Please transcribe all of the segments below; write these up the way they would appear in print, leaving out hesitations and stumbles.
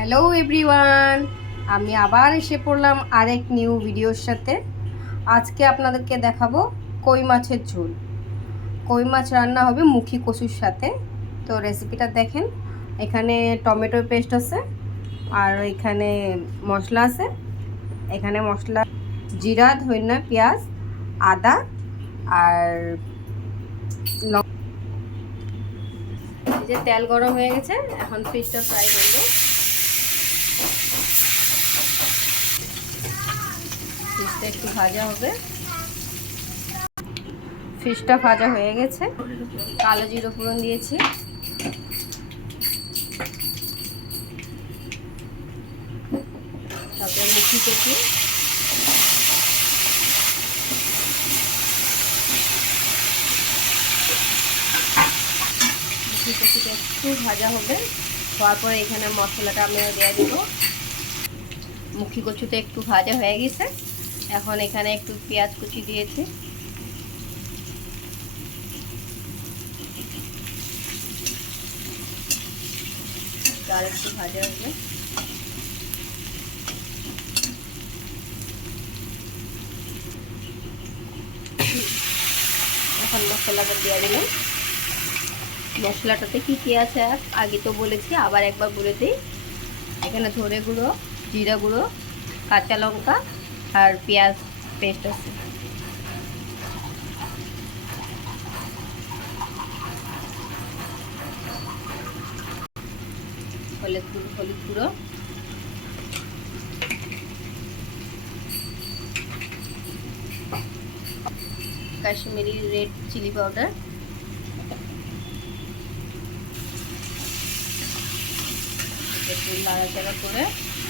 Hello everyone, আমি আবার এসে পড়লাম আরেক নিউ ভিডিওর সাথে। আজকে আপনাদেরকে দেখাবো কই মাছের ঝোল। কই মাছ রান্না হবে মুখী কচুর সাথে। তো রেসিপিটা দেখেন। এখানে টমেটো পেস্ট আছে, আর এখানে মশলা আছে। এখানে মশলা জিরা, ধনিয়া, পেঁয়াজ, আদা আর এই যে তেল গরম হয়ে গেছে। এখন ফিশটা ফ্রাই করবো। ফিশটা একটু ভাজা হবে। ফিশটা ভাজা হয়ে গেছে। কালো জিরা ফোড়ন দিয়েছি, তারপরে মুখি কচু, মুখি কচুটা একটু ভাজা হবে। হওয়ার পরে এখানে মশলাটা আমি দিয়ে দিব। মুখি কচুটা একটু ভাজা হয়ে গেছে। এখন এখানে একটু পেঁয়াজ কুচি দিয়েছি, আর একটু ভাজা হবে। এখন মশলাটা দিয়ে দিলাম। মশলাটাতে কি কি আছে আগে তো বলেছি, আবার একবার বলে দিই। এখানে ধনে গুঁড়ো, জিরা গুঁড়ো, কাঁচা লঙ্কা আর পেঁয়াজ পেস্ট আছে। হলুদ গুঁড়ো, কাশ্মীরি রেড চিলি পাউডার, একটু নাড়াচাড়া করে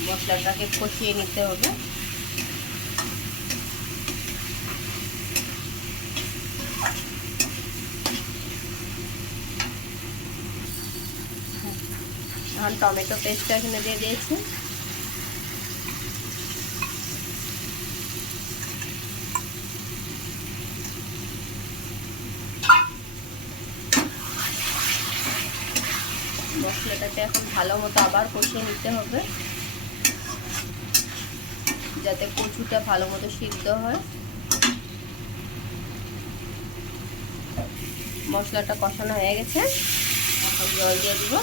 মশলাটাকে কষিয়ে নিতে হবে। এখন টমেটো পেস্টটা এখানে দিয়ে দিয়েছি। মশলাটাকে এখন ভালো মতো আবার কষিয়ে নিতে হবে, যাতে কচুটা ভালো মতো সিদ্ধ হয়। মশলাটা কষানো হয়ে গেছে, এখন জল দিয়ে দিব।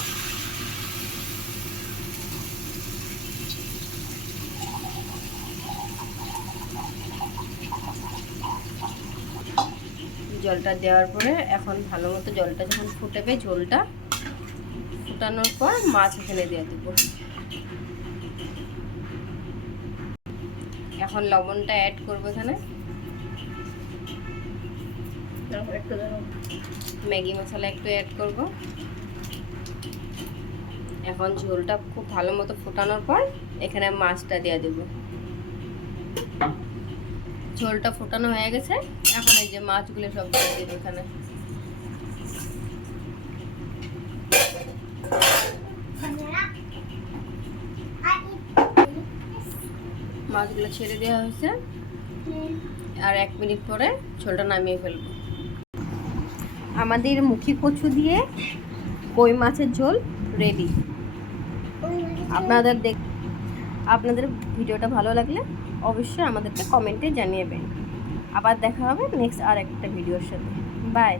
জলটা দেওয়ার পরে এখন ভালো মতো জলটা যখন ফুটবে, ঝোলটা ফুটানোর পর মাছ এখানে দিয়ে দেবো। এখন লবণটা অ্যাড করবো এখানে, ম্যাগি মশলা একটু অ্যাড করব। এখন ঝোলটা খুব ভালো মতো ফোটানোর পর এখানে মাছটা দিয়ে দেব। ঝোলটা ফোটানো হয়ে গেছে, এখন এই যে মাছগুলো সব দিয়ে দেব এখানে। মাছগুলো ছেড়ে দেওয়া হয়েছে, আর 1 মিনিট পরে ঝোলটা নামিয়ে ফেলবো। আমাদের মুখী কচু দিয়ে কই মাছের ঝোল রেডি। আপনাদের ভিডিওটা ভালো লাগলে অবশ্যই আমাদেরকে কমেন্টে জানিয়ে দেবেন। আবার দেখা হবে নেক্সট আর একটা ভিডিওর সাথে। বাই।